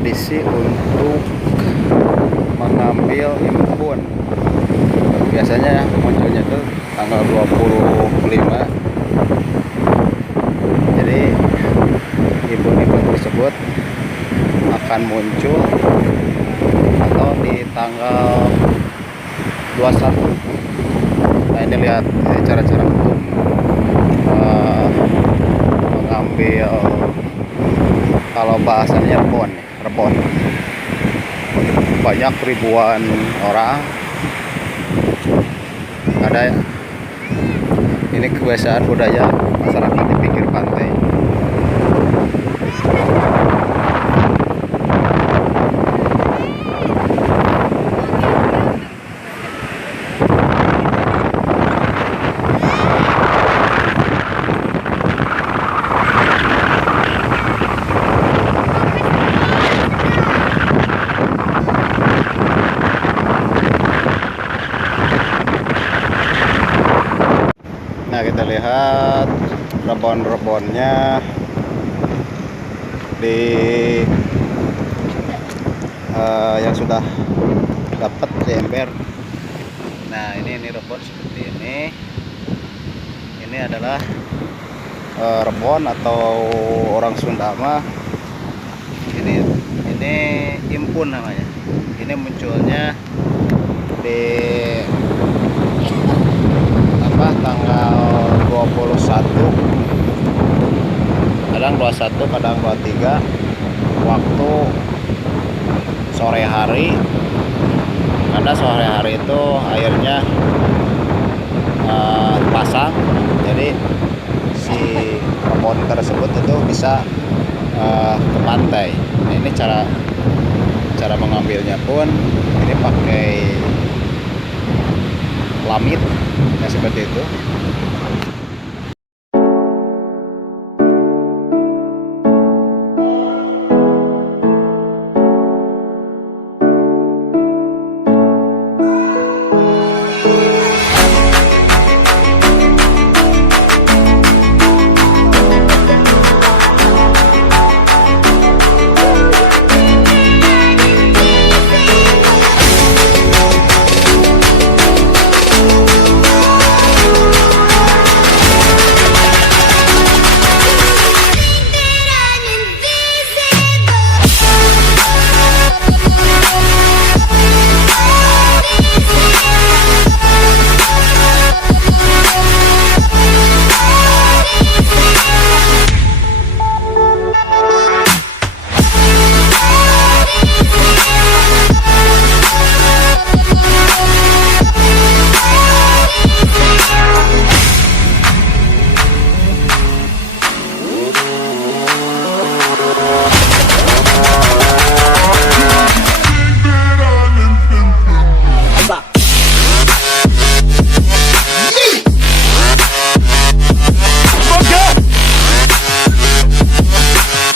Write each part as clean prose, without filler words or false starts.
tradisi untuk mengambil impun. Biasanya munculnya tuh tanggal 25. Jadi impun-impun tersebut akan muncul atau di tanggal 21. Nah, ini lihat cara-cara untuk mengambil, kalau bahasanya rebon. Banyak ribuan orang ada. Ini kebiasaan budaya masyarakat di pinggir pantai. Nah, kita lihat rebon-rebonnya di yang sudah dapat di ember. Nah, ini rebon seperti ini. Ini adalah rebon, atau orang Sunda mah ini impun namanya. Ini munculnya di tanggal 21, kadang 21, kadang 23, waktu sore hari. Karena sore hari itu airnya pasang, jadi si rebon tersebut itu bisa ke pantai. Nah, ini cara mengambilnya pun ini pakai lamit, ya seperti itu.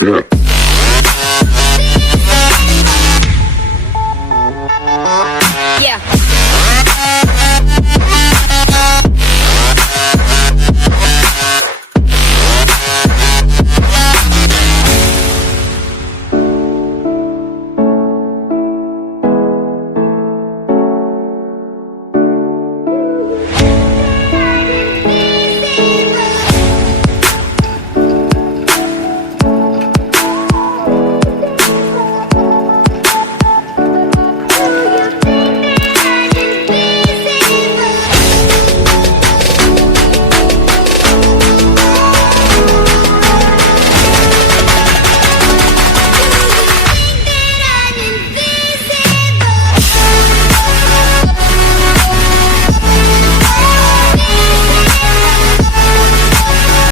Yeah.